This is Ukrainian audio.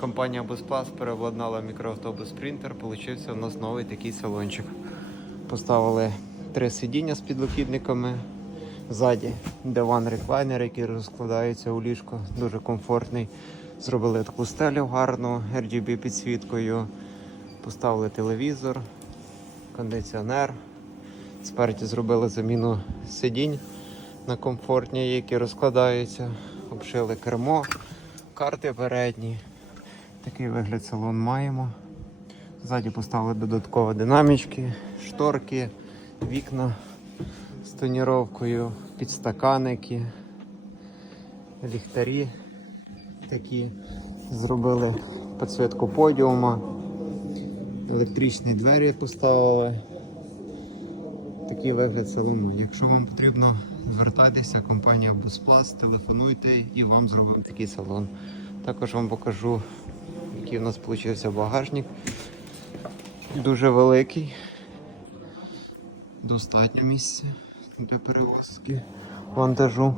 Компанія Busplus переобладнала мікроавтобус Sprinter. Получився у нас новий такий салончик. Поставили три сидіння з підлокітниками. Ззаді диван реклайнер, який розкладається у ліжко, дуже комфортний. Зробили таку стелю гарну RGB підсвіткою. Поставили телевізор, кондиціонер. Спереді зробили заміну сидінь на комфортні, які розкладаються. Обшили кермо, карти передні. Такий вигляд салон маємо. Ззаді поставили додаткові динамічки, шторки, вікна з тоніровкою, підстаканники, ліхтарі такі. Зробили підсвітку подіума, електричні двері поставили. Такий вигляд салону. Якщо вам потрібно звертайтеся, компанія Busplus, телефонуйте і вам зробимо такий салон. Також вам покажу, який у нас вийшов багажник. Дуже великий. Достатньо місця для перевозки вантажу.